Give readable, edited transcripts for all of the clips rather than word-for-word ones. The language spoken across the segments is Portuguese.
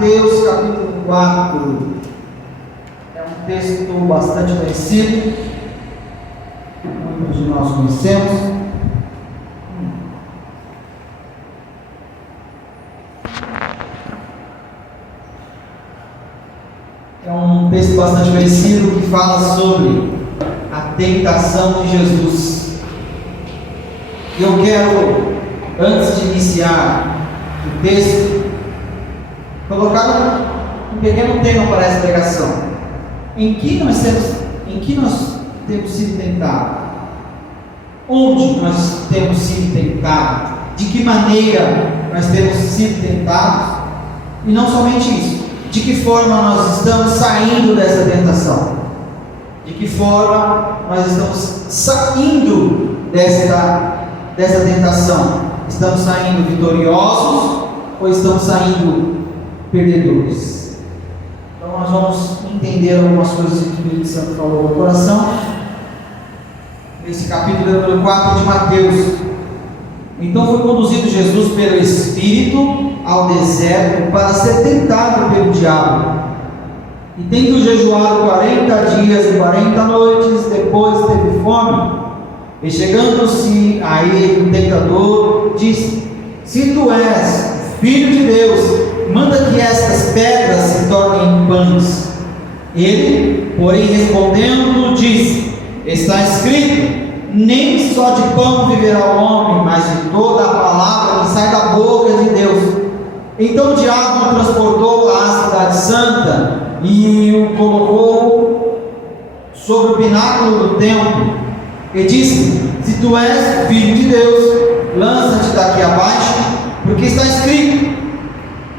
Mateus capítulo 4, é um texto bastante conhecido, muitos de nós conhecemos. É um texto bastante conhecido que fala sobre a tentação de Jesus. Eu quero, antes de iniciar o texto, colocar um pequeno tema para essa pregação. Em que nós temos sido tentados? Onde nós temos sido tentados? De que maneira nós temos sido tentados? E não somente isso, de que forma nós estamos saindo dessa tentação? De que forma nós estamos saindo dessa tentação? Estamos saindo vitoriosos ou estamos saindo perdedores? Então nós vamos entender algumas coisas que o Espírito Santo falou no coração nesse capítulo número 4 de Mateus. Então foi conduzido Jesus pelo Espírito ao deserto para ser tentado pelo diabo. E tendo jejuado 40 dias e 40 noites, depois teve fome. E chegando-se a ele o tentador, disse: se tu és filho de Deus, manda que estas pedras se tornem pães. Ele, porém, respondendo, disse: está escrito, nem só de pão viverá o homem, mas de toda a palavra que sai da boca de Deus. Então o diabo o transportou à cidade santa e o colocou sobre o pináculo do templo e disse: se tu és filho de Deus, lança-te daqui abaixo, porque está escrito,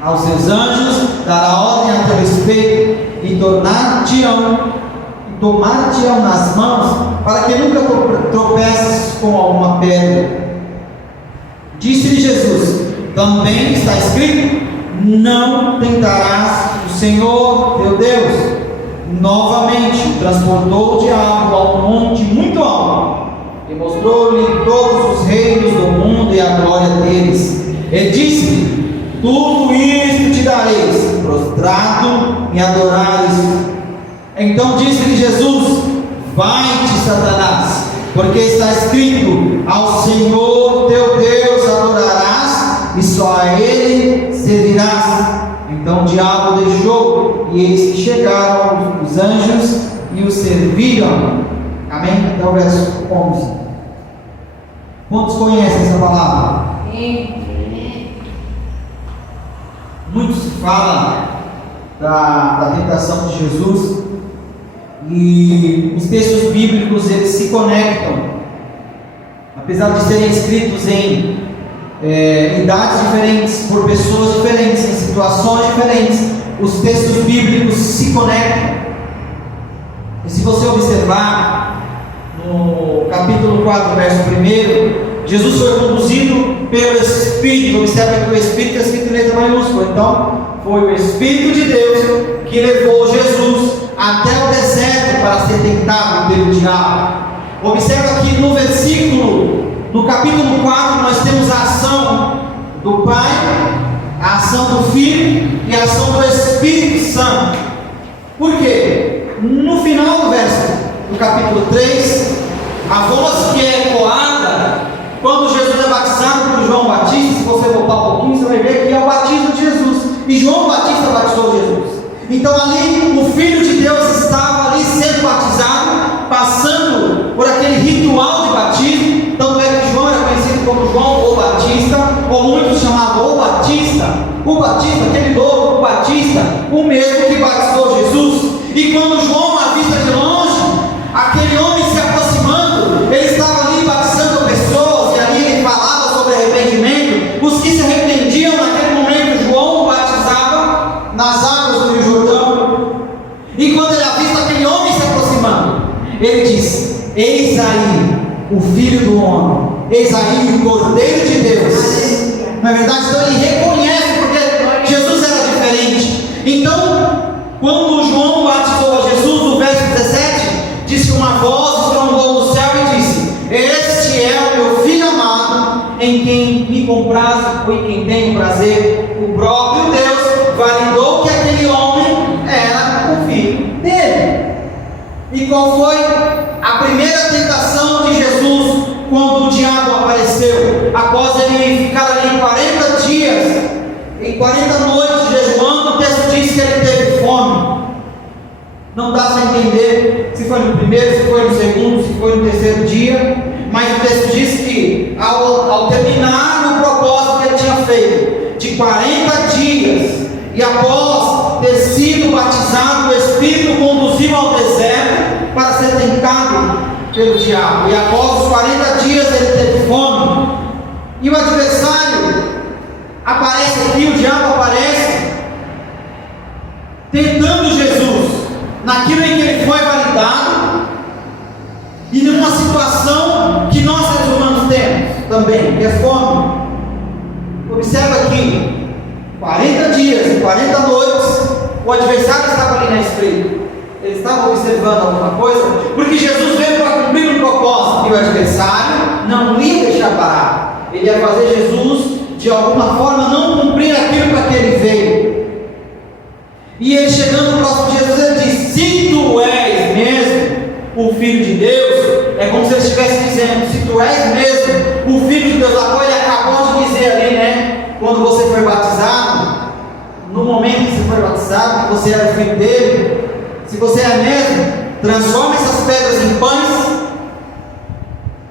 aos seus anjos dará ordem a teu respeito e tomar-te-ão nas mãos, para que nunca tropeces com alguma pedra. Disse-lhe Jesus: também está escrito, não tentarás o Senhor teu Deus. Novamente transportou o diabo a um monte muito alto e mostrou-lhe todos os reinos do mundo e a glória deles. E disse: tudo isto te dareis, prostrado me adorares. Então disse-lhe Jesus: vai-te, Satanás, porque está escrito, ao Senhor teu Deus adorarás e só a Ele servirás. Então o diabo deixou, e eis que chegaram os anjos e o serviram. Amém? Até o verso 11. Quantos conhecem essa palavra? Muito se fala da tentação de Jesus, e os textos bíblicos eles se conectam, apesar de serem escritos em idades diferentes, por pessoas diferentes, em situações diferentes. Os textos bíblicos se conectam. E se você observar no capítulo 4, verso 1, Jesus foi conduzido pelo Espírito. Observe que o Espírito é escrito em letra maiúscula. Então foi o Espírito de Deus que levou Jesus até o deserto para ser tentado pelo diabo. Observe aqui no versículo, no capítulo 4, nós temos a ação do Pai, a ação do Filho e a ação do Espírito Santo. Por quê? No final do verso do capítulo 3, a voz que é ecoada quando Jesus é batizado por João Batista, se você voltar um pouquinho, você vai ver que é o batismo de Jesus. E João Batista batizou Jesus. Então ali o Filho de Deus estava ali sendo batizado, passando por aquele ritual de batismo. Tanto é que João era conhecido como João o Batista, ou muitos chamavam o Batista, aquele louco, o Batista, o mesmo que batizou Jesus. E quando João avista de longe aquele homem se aproximando, ele estava ali batizando pessoas, e ali ele falava sobre arrependimento. Os que se arrependiam naquele momento, João batizava nas águas do Rio Jordão. E quando ele avista aquele homem se aproximando, ele diz: eis aí o Filho do Homem, eis aí o Cordeiro de Deus. Na verdade, então ele reconhece, porque Jesus era diferente. Então, quando João batizou a Jesus, no verso 17, diz que uma voz estrondou do céu e disse: este é o meu Filho amado, em quem me comprazo, ou em quem tenho prazer. O próprio Deus validou que aquele homem era o filho dele. E qual foi a primeira tentação de Jesus quando o diabo apareceu? Após ele ficar ali 40 dias, em 40 noites jejuando, o texto diz que ele teve fome. Não dá para entender se foi no primeiro, se foi no segundo, se foi no terceiro dia, mas o texto diz que ao terminar o propósito que ele tinha feito, de 40 dias, e após ter sido batizado, o Espírito conduziu ao deserto para ser tentado pelo diabo. E após os 40 dias ele teve fome. E o adversário aparece aqui, o diabo aparece, tentando Jesus, naquilo em que ele foi validado, e numa situação que nós seres humanos temos também, que é fome. Observa aqui, 40 dias e 40 noites, o adversário estava ali na espreita. Ele estava observando alguma coisa, porque Jesus veio para cumprir um propósito, e o adversário não ia deixar parar. Ele ia fazer Jesus, de alguma forma, não cumprir aquilo para que ele veio. E ele, chegando próximo de Jesus, ele diz: se tu és mesmo o Filho de Deus, é como se ele estivesse dizendo: se tu és mesmo o Filho de Deus, agora ele acabou de dizer ali, né? Quando você foi batizado, no momento que você foi batizado, que você era o filho dele, se você é mesmo, transforma essas pedras em pães.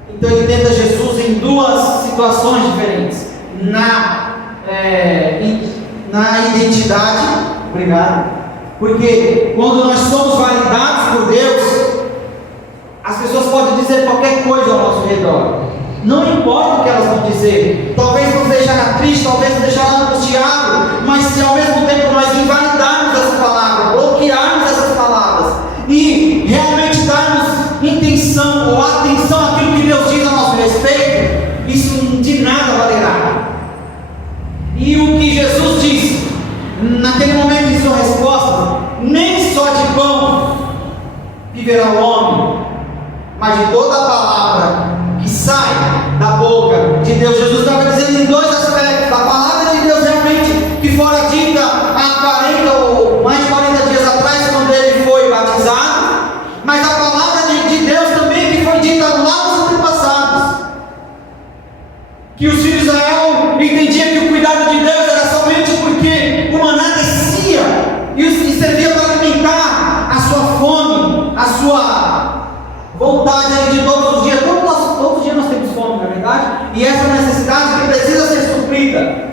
Então ele tenta Jesus em duas situações diferentes: na identidade, obrigado, porque quando nós somos validados por Deus, as pessoas podem dizer qualquer coisa ao nosso redor, não importa o que elas vão dizer, talvez nos deixará triste, talvez nos deixará angustiado, mas se ao mesmo tempo nós invalidarmos essa palavra, bloquearmos essas palavras e realmente darmos intenção ou atenção àquilo que Deus diz a nosso respeito, isso de nada valerá. E o que Jesus disse naquele momento em sua resposta: nem só de pão viverá o homem, mas de toda a palavra que sai da boca de Deus. Jesus estava dizendo em dois aspectos: a palavra de Deus realmente que fora dita há 40 ou mais de 40 dias atrás, quando ele foi batizado, mas a palavra de Deus também que foi dita lá nos antepassados, que os filhos de Israel entendiam que o cuidado de Deus era somente porque o maná descia e servia para alimentar a sua fome, a sua vontade de todos os dias. Todos os dias nós temos fome, na verdade, e essa necessidade que precisa ser suprida,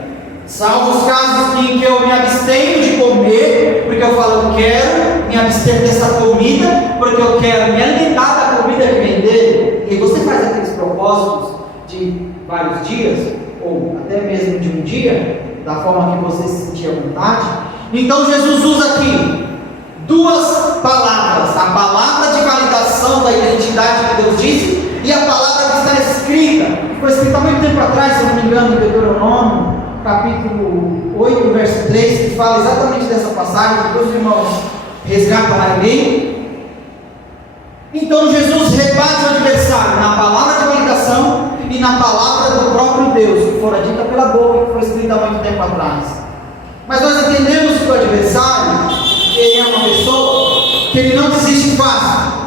salvo os casos em que eu me abstenho de comer, porque eu falo: eu quero me abster dessa comida, porque eu quero me alimentar da comida que vem dele. E você faz aqueles propósitos de vários dias, ou até mesmo de um dia, da forma que você se sentir à vontade. Então Jesus usa aqui duas palavras: a palavra de validação da identidade que Deus disse, e a palavra que está escrita, que foi escrita há muito tempo atrás, se não me engano, em Deuteronômio, capítulo 8, verso 3, que fala exatamente dessa passagem. Depois os irmãos resgatam ali. Então Jesus rebate o adversário na palavra de validação e na palavra do próprio Deus, que fora dita pela boca, que foi escrita há muito tempo atrás. Mas nós entendemos que o adversário, ele é uma pessoa que ele não desiste fácil.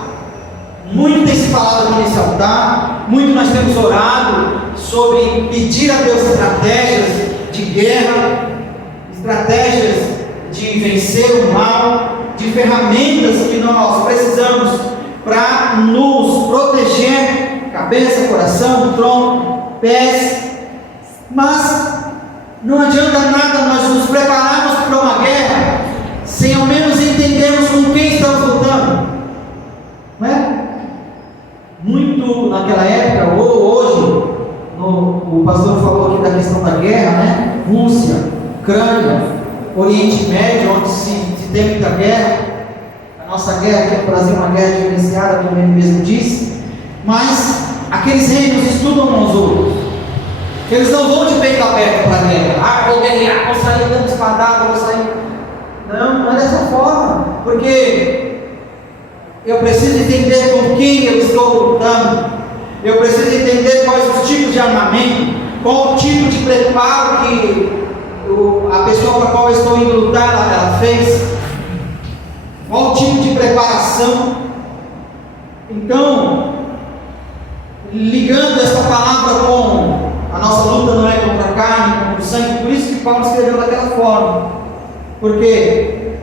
Muito tem se falado aqui nesse altar, muito nós temos orado sobre pedir a Deus estratégias de guerra, estratégias de vencer o mal, de ferramentas que nós precisamos para nos proteger: cabeça, coração, tronco, pés. Mas não adianta nada nós nos prepararmos para uma guerra sem ao menos entendermos com quem estamos lutando, não é? Muito naquela época, ou hoje, o pastor falou aqui da questão da guerra, né? Rússia, Ucrânia, Oriente Médio, onde se tem muita guerra. A nossa guerra aqui no Brasil é uma guerra diferenciada, como ele mesmo disse. Mas aqueles reinos estudam uns aos outros. Eles não vão de peito aberto para a guerra. Vou guerrear, vou sair dando espadada, vou sair. Não é dessa forma. Porque eu preciso entender com quem eu estou lutando. Eu preciso entender quais os tipos de armamento, qual o tipo de preparo que a pessoa para a qual eu estou indo lutar, ela fez? Qual tipo de preparação? Então, ligando essa palavra com a nossa luta não é contra a carne, contra o sangue, por isso que Paulo escreveu daquela forma, porque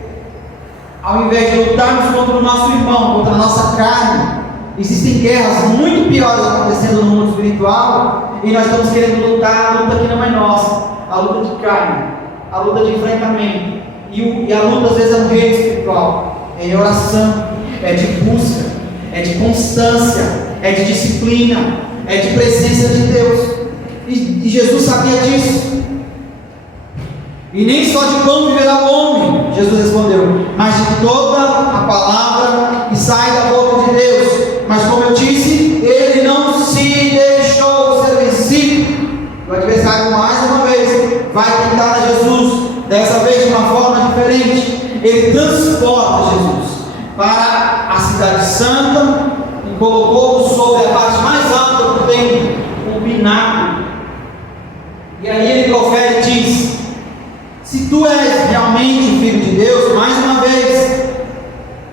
ao invés de lutarmos contra o nosso irmão, contra a nossa carne, existem guerras muito piores acontecendo no mundo espiritual, e nós estamos querendo lutar a luta que não é nossa, a luta de carne, a luta de enfrentamento, e a luta às vezes é um reino espiritual, é de oração, é de busca, é de constância, é de disciplina, é de presença de Deus, e Jesus sabia disso. E nem só de pão viverá o homem, Jesus respondeu, mas de toda a palavra que sai da boca de Deus. Mas como eu disse, ele não se deixou ser vencido. O adversário mais uma vez vai tentar a Jesus, dessa vez de uma forma diferente. Ele transporta Jesus para a cidade santa e colocou-o sobre a parte mais alta do templo, o pináculo. E aí ele profere e diz: se tu és realmente o Filho de Deus, mais uma vez,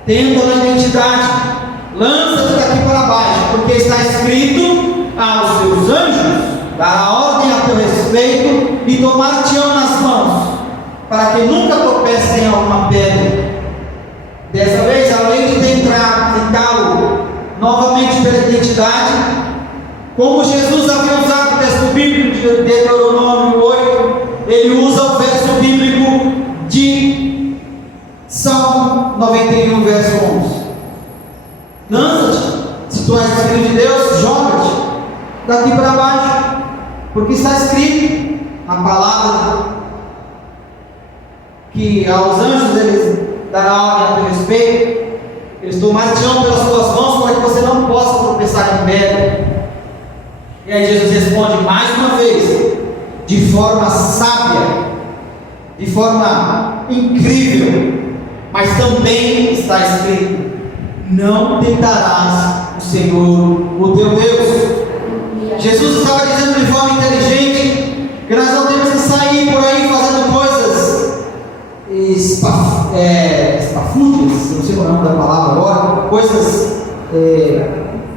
tenta na identidade, lança-te daqui para baixo, porque está escrito: aos seus anjos dará ordem a teu respeito e tomar-te-ão nas mãos, para que nunca tropece em alguma pedra. Dessa vez, além de tentá-lo novamente pela identidade, como Jesus havia usado o texto bíblico de Deuteronômio 8, ele usa o verso bíblico de Salmo 91, verso 11. Lança-te, se tu és filho de Deus, joga-te daqui para baixo, porque está escrito a palavra que aos anjos eles dará ordem a teu respeito, eles tomar-te-ão pelas tuas mãos, para que você não possa tropeçar em pedra. E aí Jesus responde mais uma vez, de forma sábia, de forma incrível, mas também está escrito: não tentarás o Senhor, o teu Deus. Jesus estava dizendo de forma inteligente que nós não temos que sair por aí fazendo coisas espafúrdias, não sei o nome da palavra agora, coisas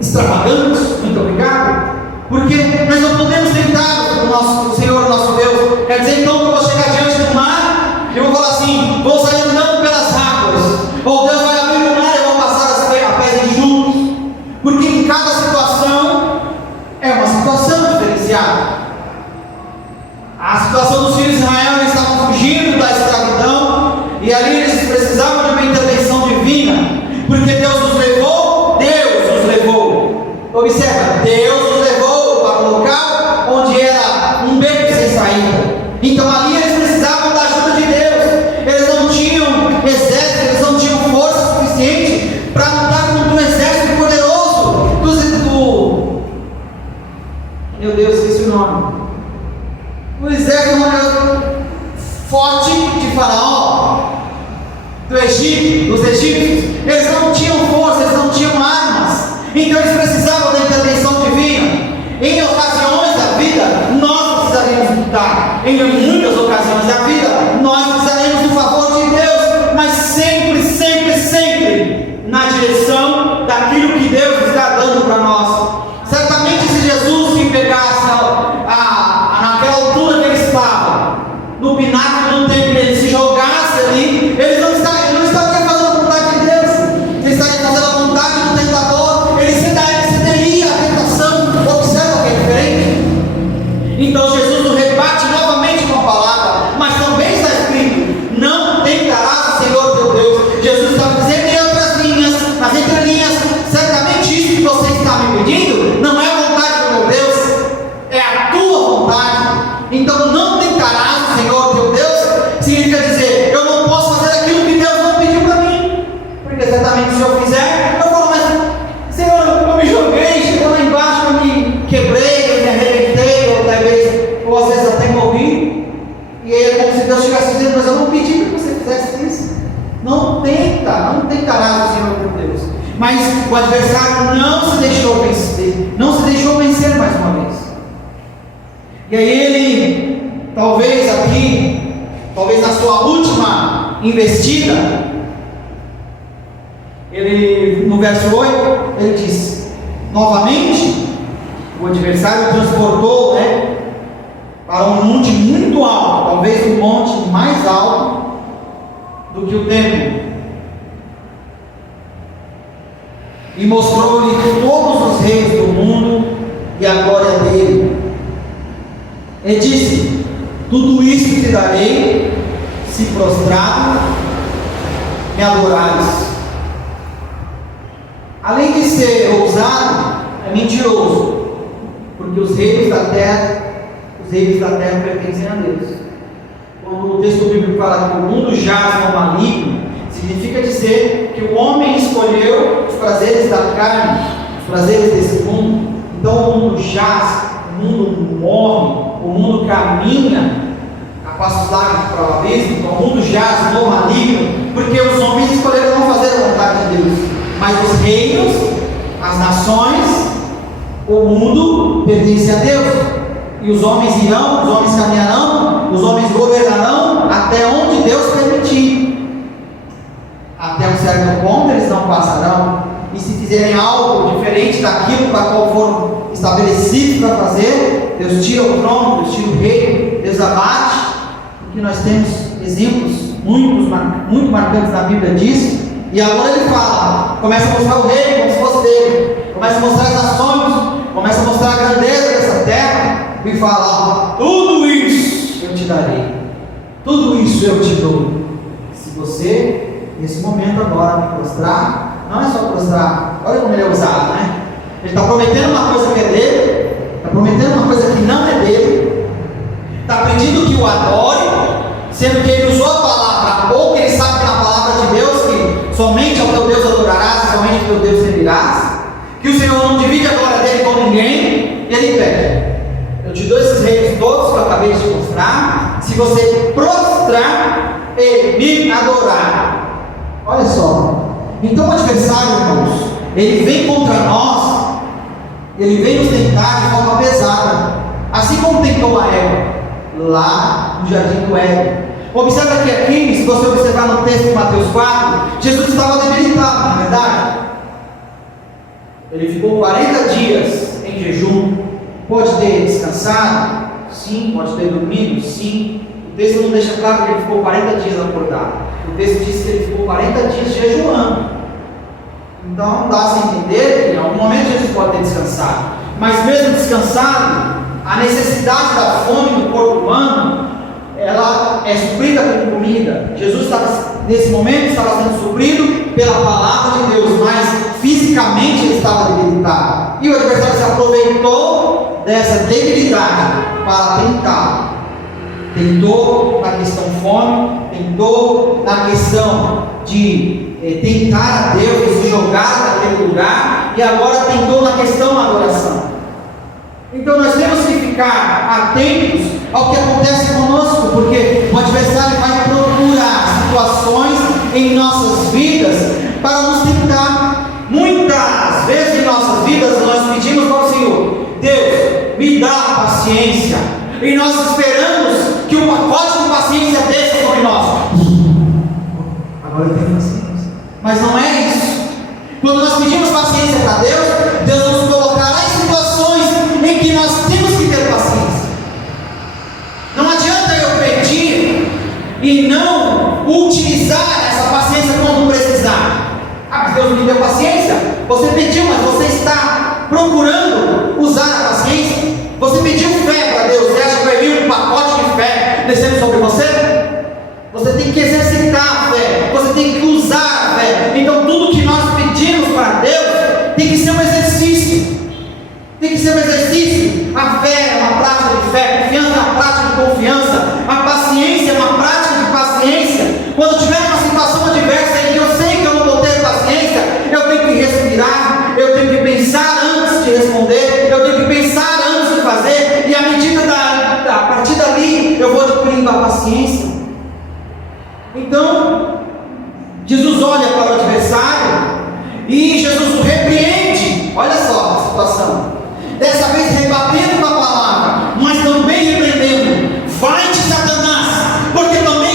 extravagantes, muito obrigado, porque nós não podemos tentar o Senhor, o nosso Deus. Quer dizer então que eu vou chegar diante do mar e vou falar assim: vou sair andando pelas águas, ou Deus vai abrir o mar e eu vou passar a pés juntos, porque em cada situação é uma situação diferenciada. A situação dos filhos de Israel, eles estavam fugindo da escravidão, e ali eles precisavam de uma intervenção divina, porque Deus nos levou. Observa, Deus nos levou para um local onde era um beco sem saída. Então ali eles precisavam da ajuda de Deus. Eles não tinham exército, eles não tinham força suficiente para lutar contra um exército poderoso meu Deus, esqueci o nome. O exército forte de Faraó, do Egito, dos egípcios. Eles não tinham força, eles não tinham armas, então eles precisavam da intervenção divina. Em ocasiões da vida, nós precisaríamos lutar. Em muitas ocasiões da vida, nós precisaremos do favor de Deus, mas sempre, sempre, sempre na direção daquilo que Deus está dando para nós. Certamente, se Jesus se pegasse naquela altura que ele estava, no pináculo do templo, ele se jogasse ali, ele não estaria fazendo a vontade de Deus, ele estaria fazendo a vontade do tentador, ele cederia à tentação. Observa que é diferente. Então Jesus nos rebate novamente com a palavra, mas também está escrito: não tentarás o Senhor teu Deus. Jesus está dizendo em outras linhas, nas entrelinhas, certamente isso que você está me pedindo não é a vontade do meu Deus, é a tua vontade. Então não tentarás o Senhor teu Deus significa dizer: eu não posso fazer aquilo que Deus não pediu para mim, porque certamente se eu fizer, eu falo: mas Senhor, eu me joguei, chegou lá embaixo, eu me quebrei, eu me arrebentei, ou às vezes até morri. E aí é como se Deus estivesse dizendo: mas eu não pedi para que você fizesse isso. Não tentarás o Senhor teu Deus. Mas o adversário não se deixou vencer mais uma vez. E aí ele, talvez aqui, talvez na sua última investida, ele, no verso 8, ele diz: novamente, o adversário transportou, para um monte muito alto, talvez um monte mais alto do que o templo, e mostrou-lhe todos os reis do mundo e a glória dele. Ele disse: tudo isso te darei, se prostrado me adorares. Além de ser ousado, é mentiroso, porque os reis da terra pertencem a Deus. Quando o texto bíblico fala que o mundo jaz no maligno, significa dizer que o homem escolheu os prazeres da carne, os prazeres desse mundo. Então o mundo jaz, o mundo morre, o mundo caminha a passos largos para o abismo. Então o mundo jaz no maligno, porque os homens escolheram não fazer a vontade de Deus. Mas os reinos, as nações, o mundo pertence a Deus. E os homens irão, os homens caminharão, os homens governarão até onde Deus permitir. Até um certo ponto eles não passarão. E se fizerem algo diferente daquilo para qual foram estabelecidos para fazer, Deus tira o trono, Deus tira o reino, Deus abate. Porque nós temos exemplos muito marcantes na Bíblia disso. E agora ele fala, começa a mostrar o reino como se fosse dele, começa a mostrar as nações, começa a mostrar a grandeza dessa terra. E fala: tudo isso eu te darei, tudo isso eu te dou, se você, nesse momento agora, me prostrar. Não é só prostrar, olha como ele é usado, ele está prometendo uma coisa que é dele, está prometendo uma coisa que não é dele, está pedindo que o adore, sendo que ele usou a palavra há pouco. Ele sabe que na palavra de Deus, que somente ao teu Deus adorarás, somente ao teu Deus servirás, que o Senhor não divide a glória dele com ninguém. E ele pede: eu te dou esses reinos todos que eu acabei de te mostrar, se você prostrar e me adorar. Olha só. Então o adversário, irmãos, ele vem contra nós, ele vem nos tentar de forma pesada, assim como tentou a Eva lá no jardim do Éden. Observa que aqui, se você observar no texto de Mateus 4, Jesus estava debilitado, não é verdade? Ele ficou 40 dias em jejum. Pode ter descansado? Sim. Pode ter dormido? Sim. O texto não deixa claro que ele ficou 40 dias acordado. O texto diz que ele ficou 40 dias jejuando. Então dá a entender que em algum momento Jesus pode ter descansado. Mas mesmo descansado, a necessidade da fome do corpo humano, ela é suprida com comida. Jesus estava, nesse momento, estava sendo suprido pela palavra de Deus, mas fisicamente ele estava debilitado. E o adversário se aproveitou dessa debilidade para tentar. Tentou na questão fome, tentou na questão de tentar a Deus, se jogar naquele lugar, e agora tentou na questão da adoração. Então nós temos que ficar atentos ao que acontece conosco, porque o adversário vai procurar situações em nossas vidas para nos tentar. Muitas vezes em nossas vidas nós pedimos para o Senhor: Deus, me dá paciência, e nós esperamos que o pacote de paciência desça sobre nós. Agora eu tenho paciência. Mas não é isso. Quando nós pedimos paciência para Deus, Deus nos colocará em situações em que nós temos que ter paciência. Não adianta eu pedir e não utilizar essa paciência quando precisar. Mas Deus me deu paciência. Você pediu, mas você está procurando usar a paciência. Você pediu fé para Deus. Você acha que vai vir um pacote de fé descendo sobre você? Você tem que exercitar a fé. Você tem que usar a fé. Então tudo que nós pedimos para Deus tem que ser um exercício. Tem que ser um exercício. A fé é uma prática de fé, a confiança é uma prática de confiança, a paciência é uma prática de paciência. Quando tiver uma situação adversa em que eu sei que eu não vou ter paciência, eu tenho que respirar, eu tenho que pensar antes de responder, eu tenho que pensar antes de fazer, e à medida a partir dali eu vou adquirindo a paciência. Então Jesus olha para o adversário e Jesus o repreende. Olha só a situação. Dessa vez rebatendo com a palavra, mas também repreendendo: vai-te, Satanás, porque também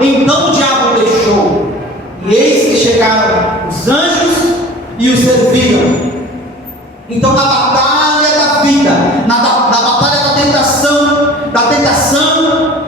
Então o diabo o deixou, e eis que chegaram os anjos e o serviram. Então, na batalha da vida, na batalha da tentação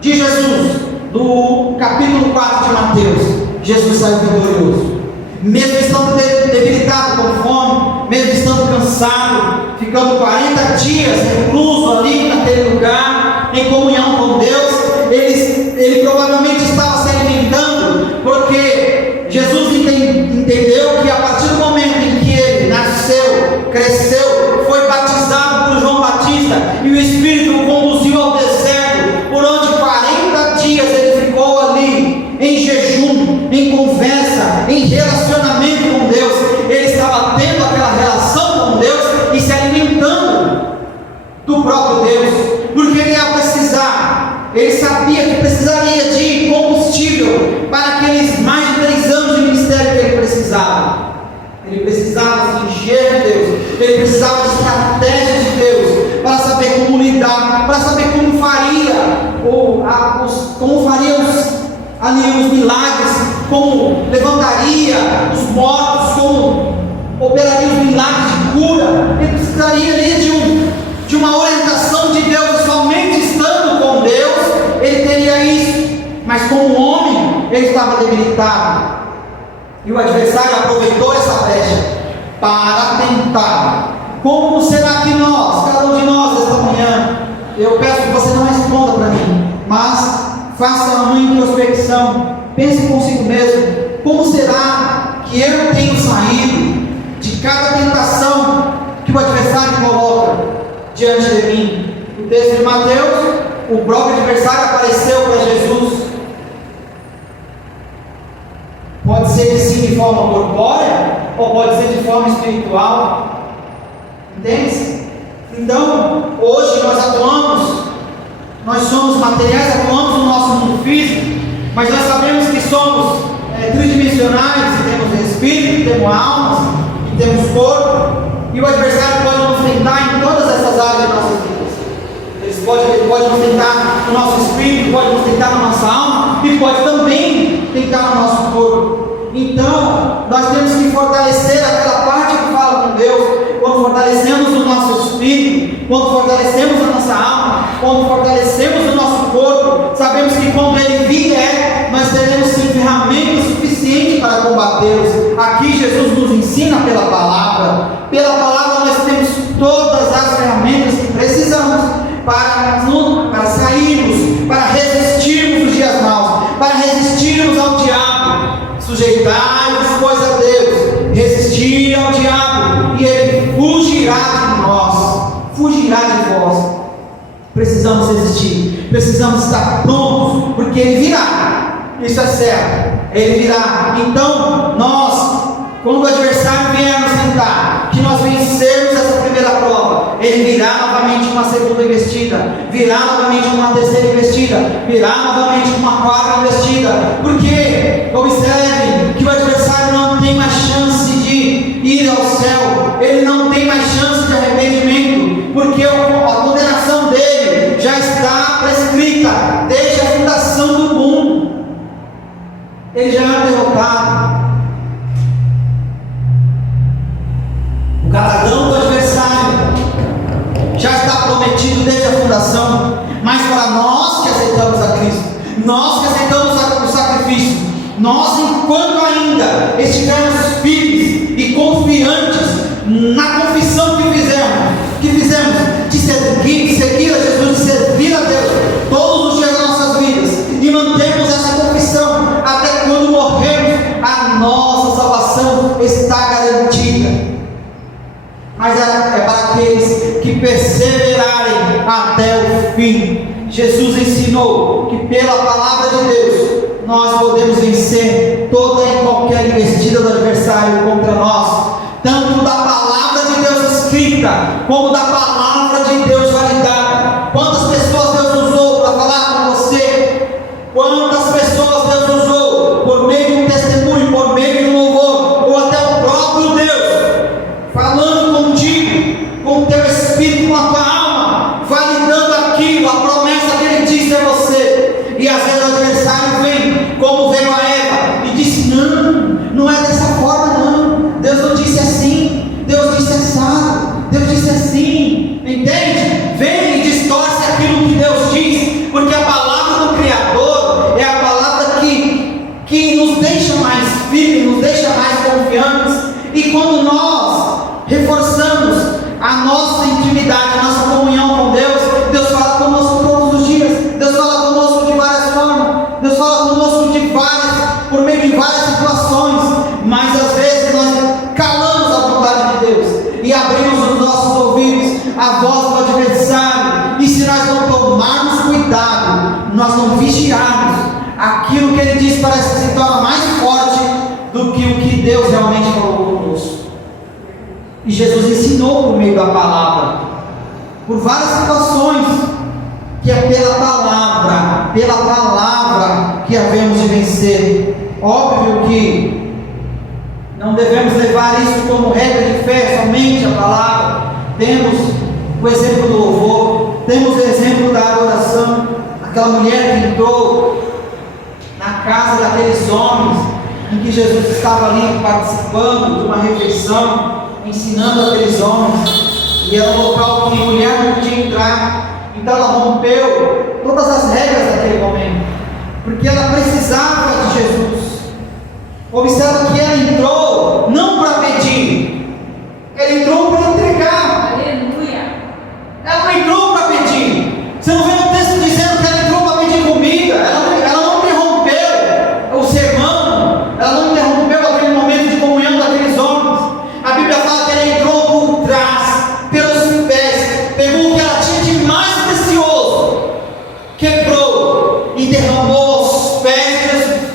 de Jesus, do capítulo 4 de Mateus, Jesus saiu vitorioso. Mesmo estando debilitado com fome, mesmo estando cansado, ficando 40 dias recluso ali naquele lugar, em comunhão com Deus, ele provavelmente estava se alimentando, porque Jesus entendeu que a partir do momento em que ele nasceu, cresceu, foi batizado por João Batista, e o Espírito o conduziu ao deserto, por onde 40 dias ele ficou ali, em jejum, em conversa, em relacionamento com Deus. Ele estava tendo aquela relação com Deus e se alimentando do próprio Deus, porque ele ia precisar, ele sabia que precisaria de combustível para aqueles mais de 3 anos de ministério que ele precisava. Ele precisava se encher de Deus, ele precisava de estratégia de Deus, para saber como lidar, para saber como faria, os milagres, como levantaria os mortos, como operaria os milagres de cura. Ele precisaria ali de uma orientação de Deus, e somente estando com Deus ele teria isso. Mas como homem, ele estava debilitado, e o adversário aproveitou essa brecha para tentar. Como será que cada um de nós, esta manhã, eu peço que você não responda para mim, mas faça uma introspecção, pense consigo mesmo: como será que eu tenho saído de cada tentação que o adversário coloca diante de mim? No texto de Mateus, o próprio adversário apareceu para Jesus. Pode ser que sim, de forma corpórea, ou pode ser de forma espiritual. Entende? Então, hoje nós somos materiais, atuamos no nosso mundo físico, mas nós sabemos que somos tridimensionais, e temos espírito, temos almas, e temos corpo, e o adversário pode nos tentar em todas essas áreas de nossas vidas. Ele pode nos tentar no nosso espírito, pode nos tentar na nossa alma, e pode também tentar no nosso corpo. Então, nós temos que fortalecer aquela parte que fala com Deus. Quando fortalecemos o nosso espírito, quando fortalecemos a nossa alma, quando fortalecemos o nosso corpo, sabemos que quando Ele vier, nós teremos sim ferramentas suficientes para combatê-los. Aqui Jesus nos ensina pela palavra. Pela palavra nós temos todas as ferramentas que precisamos para sairmos, para resistirmos os dias maus, para resistirmos ao diabo. Sujeitai-vos, pois, a Deus, resistir ao diabo, e ele fugirá de nós, fugirá de vós. Precisamos resistir, precisamos estar prontos, porque ele virá, isso é certo, ele virá. Então, quando o adversário vier nos tentar, que nós vencermos essa primeira prova, ele virá novamente uma segunda investida, virá novamente uma terceira investida, virá novamente uma quarta investida. Porque observe que o adversário não tem mais chance de ir ao céu, ele não tem mais chance de arrependimento, porque a condenação dele já está prescrita desde a fundação do mundo. Ele já é derrotado. O galardão do adversário já está prometido desde a fundação. Mas para nós que aceitamos a Cristo, nós que aceitamos o sacrifício, nós, enquanto ainda estivermos firmes e confiantes na confissão que fizemos de seguir a Jesus, de servir a Deus todos os dias das nossas vidas, e mantermos essa confissão até quando morrermos, a nossa salvação está garantida. Mas é para aqueles que perseverarem até o fim. Jesus ensinou que pela palavra de Deus nós podemos vencer toda e qualquer investida do adversário contra nós, tanto da palavra de Deus escrita, como da palavra de Deus validada. Quantas pessoas Deus usou para falar com você? Quantas pessoas Deus usou por meio de um testemunho, por meio de um louvor, ou até o próprio Deus falando contigo, com o teu espírito, com a tua alma, validando aquilo, a promessa que Ele disse a você. E às vezes o adversário vem mais firmes, nos deixa mais confiantes. E quando nós reforçamos a nossa intimidade, a nossa comunhão com Deus, Deus fala conosco todos os dias, Deus fala conosco de várias formas, Deus fala conosco por meio de várias situações, mas às vezes nós calamos a vontade de Deus e abrimos os nossos ouvidos à voz do adversário. E se nós não tomarmos cuidado, nós não vigiarmos, aquilo que Ele diz parece que se torna mais forte do que o que Deus realmente falou conosco. E Jesus ensinou por meio da palavra, por várias situações, que é pela palavra que havemos de vencer. Óbvio que não devemos levar isso como regra de fé, somente a palavra. Temos o exemplo do louvor, temos o exemplo da adoração, aquela mulher que entrou na casa daqueles homens, em que Jesus estava ali participando de uma refeição, ensinando aqueles homens, e era um local que mulher não podia entrar. Então ela rompeu todas as regras daquele momento, porque ela precisava de Jesus. Observa que ela entrou não para pedir, ela entrou para entregar. Aleluia! Ela não entrou para pedir. Você não vê no texto dizendo que ela entrou para pedir comida. Ela não interrompeu o sermão, ela não interrompeu aquele momento de comunhão daqueles homens. A Bíblia fala que ela entrou por trás, pelos pés, pegou o que ela tinha de mais precioso, quebrou e derramou aos pés de Jesus.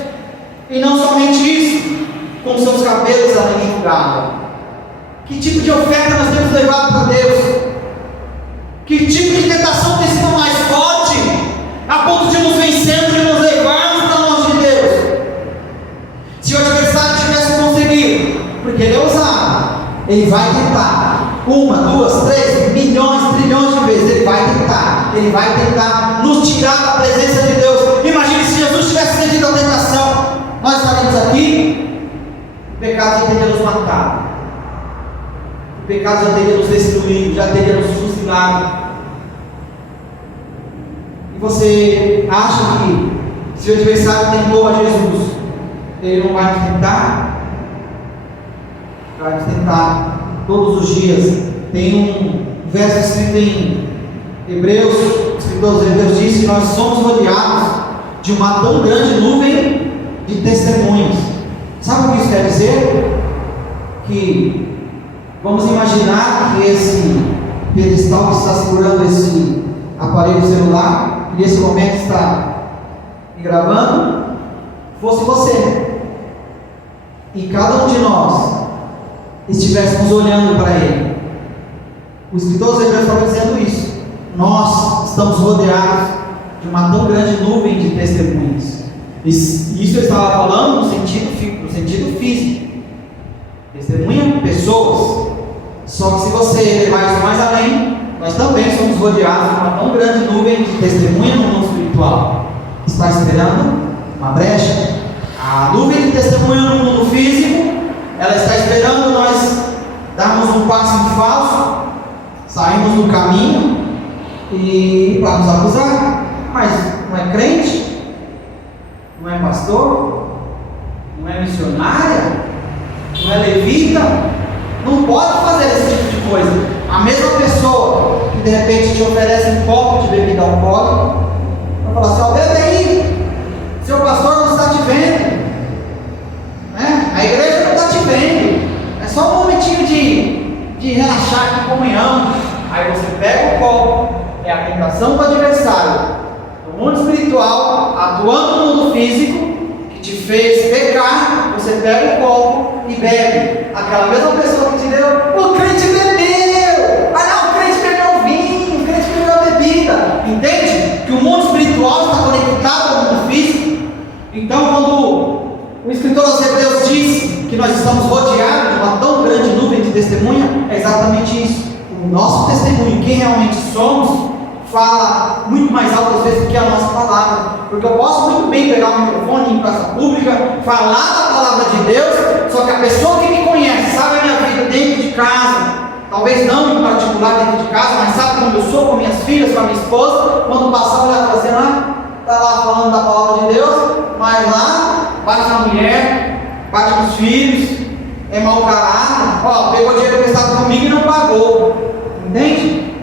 E não somente isso, com seus cabelos ela enxugava. Que tipo de oferta nós temos levado para Deus? Que tipo de tentação tem sido mais forte, a ponto de nos vencermos e nos levarmos para longe de Deus? Se o adversário tivesse conseguido, porque ele é ousado, ele vai tentar, 1, 2, 3, milhões, trilhões de vezes, ele vai tentar nos tirar da presença de Deus. Imagine se Jesus tivesse cedido à tentação, nós estaríamos aqui, o pecado já teria nos matado, o pecado já teria nos destruído, já teria nos fuzilado. E você acha que se o adversário tentou a Jesus, ele não vai te tentar? Vai te tentar todos os dias. Tem um verso escrito em Hebreus, o escritor dos Hebreus diz que nós somos rodeados de uma tão grande nuvem de testemunhas. Sabe o que isso quer dizer? Que vamos imaginar que esse pedestal que está segurando esse aparelho celular, que nesse momento está me gravando, fosse você, e cada um de nós estivéssemos olhando para ele. O escritor dos Hebreus estava dizendo isso. Nós estamos rodeados de uma tão grande nuvem de testemunhas. Isso eu estava falando no sentido físico. Testemunha, pessoas. Só que se você levar isso mais além, nós também somos rodeados de uma tão grande nuvem de testemunha no mundo espiritual. Está esperando uma brecha. A nuvem de testemunha no mundo físico, ela está esperando nós darmos um passo em falso, saímos do caminho e para nos acusar. Mas não é crente, não é pastor, não é missionária, não é levita, não pode fazer esse tipo de coisa. A mesma pessoa que de repente te oferece um copo de bebida alcoólica, vai falar assim: ó, bebe aí, seu pastor não está te vendo, né? A igreja não está te vendo, é só um momentinho de relaxar, de comunhão. Aí você pega o copo, é a tentação do adversário, do mundo espiritual, atuando no mundo físico, que te fez pecar. Você pega o copo e bebe. Aquela mesma pessoa que te deu, o crente bebeu, ah não, o crente bebeu o vinho, o crente bebeu a bebida. Entende? Que o mundo espiritual está conectado ao mundo físico. Então, quando o escritor aos Hebreus diz que nós estamos rodeados de uma tão grande nuvem de testemunha, é exatamente isso. O nosso testemunho, quem realmente somos, fala muito mais alto às vezes do que a nossa palavra. Porque eu posso muito bem pegar o microfone em praça pública, falar da palavra de Deus, só que a pessoa que me conhece, sabe a minha vida dentro de casa, talvez não em particular dentro de casa, mas sabe como eu sou com minhas filhas, com a minha esposa, quando passar olhar para você lá, está lá falando da palavra de Deus, mas lá bate na mulher, bate nos filhos, é mau caráter, ó, pegou dinheiro emprestado comigo e não pagou, entende?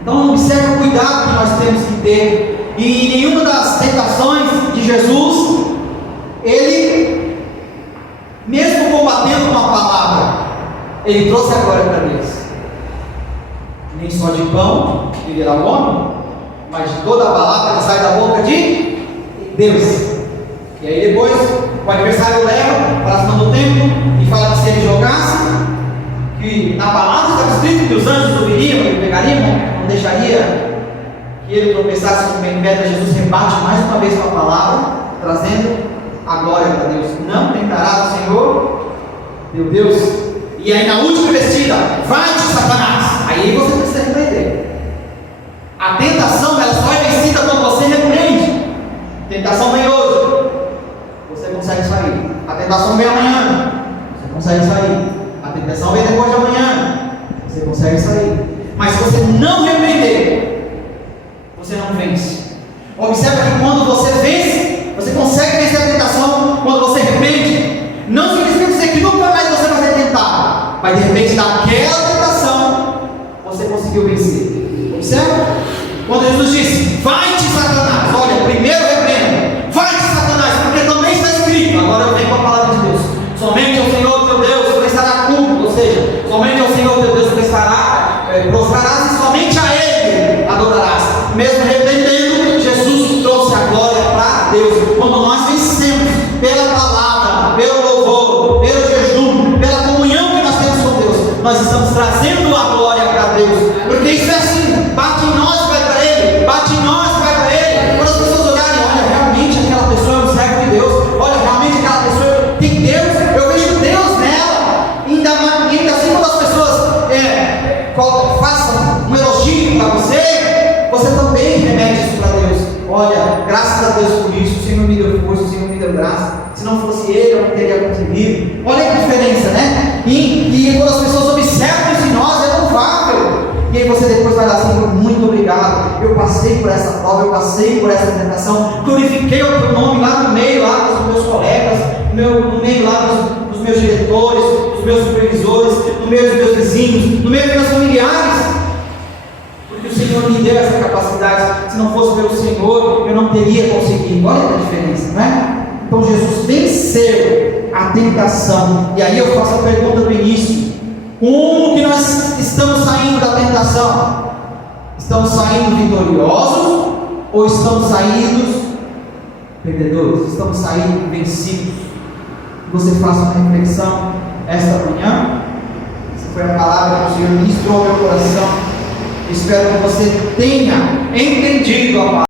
Então observe o cuidado que nós temos que ter. E em nenhuma das tentações de Jesus, ele, mesmo combatendo com a palavra, ele trouxe a glória para Deus. Nem só de pão viverá o homem, mas de toda a palavra que sai da boca de Deus. E aí depois o adversário leva para cima do templo e fala que se ele jogasse, que na palavra está escrito que os anjos o viriam, ele pegariam, não deixaria que ele tropeçasse com em pedra. Jesus rebate mais uma vez com a palavra, trazendo a glória para Deus. Não tentarás o Senhor meu Deus. E aí na última investida, vai-te, Satanás. Aí você precisa repreender. A tentação, ela só é vencida quando você repreende. A tentação vem hoje, você consegue sair. A tentação vem amanhã, você consegue sair. A tentação vem depois de amanhã, você consegue sair. Mas se você não repreender, você não vence. Observa que quando você vence, você consegue vencer a tentação quando você repreende. Não significa dizer que nunca mais você vai ser tentado, mas de repente daquela tentação você conseguiu vencer. Observa? Quando Jesus disse, vai-te, Satanás, olha, primeiro repreenda, vai-te, Satanás, porque também está escrito. Agora eu venho com a palavra de Deus, somente ao Senhor teu Deus prestará culto, ou seja, somente ao Senhor teu Deus prostrarás e somente a Ele adorarás. Mesmo repreendendo, Jesus trouxe a glória para Deus. Quando nós vencemos pela palavra, pelo louvor, pelo jejum, pela comunhão que nós temos com Deus, nós estamos trazendo a glória para Deus, porque isso é assim, bate em nós, vai para Ele, bate em nós, vai para Ele. Quando as pessoas olharem, olha, realmente aquela pessoa é um servo de Deus, olha, realmente aquela pessoa tem Deus, eu vejo Deus nela. Ainda assim, quando as pessoas façam um elogio para você, você também remete isso para Deus. Olha, graças a Deus por isso, o Senhor me deu força, o Senhor me deu graça. Se não fosse Ele, eu não teria conseguido. Olha que diferença, né? E quando as pessoas observam isso em nós, é louvável. E aí você depois vai lá assim, muito obrigado, eu passei por essa prova, eu passei por essa tentação, glorifiquei o teu nome lá no meio lá dos meus colegas, no meio lá dos meus diretores, dos meus supervisores, no meio dos meus vizinhos, no meio dos meus familiares, porque o Senhor me deu essa capacidade. Se não fosse pelo Senhor, eu não teria conseguido. Olha a diferença, não é? Então Jesus venceu a tentação. E aí eu faço a pergunta do início: como que nós estamos saindo da tentação? Estamos saindo vitoriosos ou estamos saindo perdedores? Estamos saindo vencidos? Que você faça uma reflexão esta manhã. Essa foi a palavra que o Senhor ministrou ao meu coração. Espero que você tenha entendido a palavra.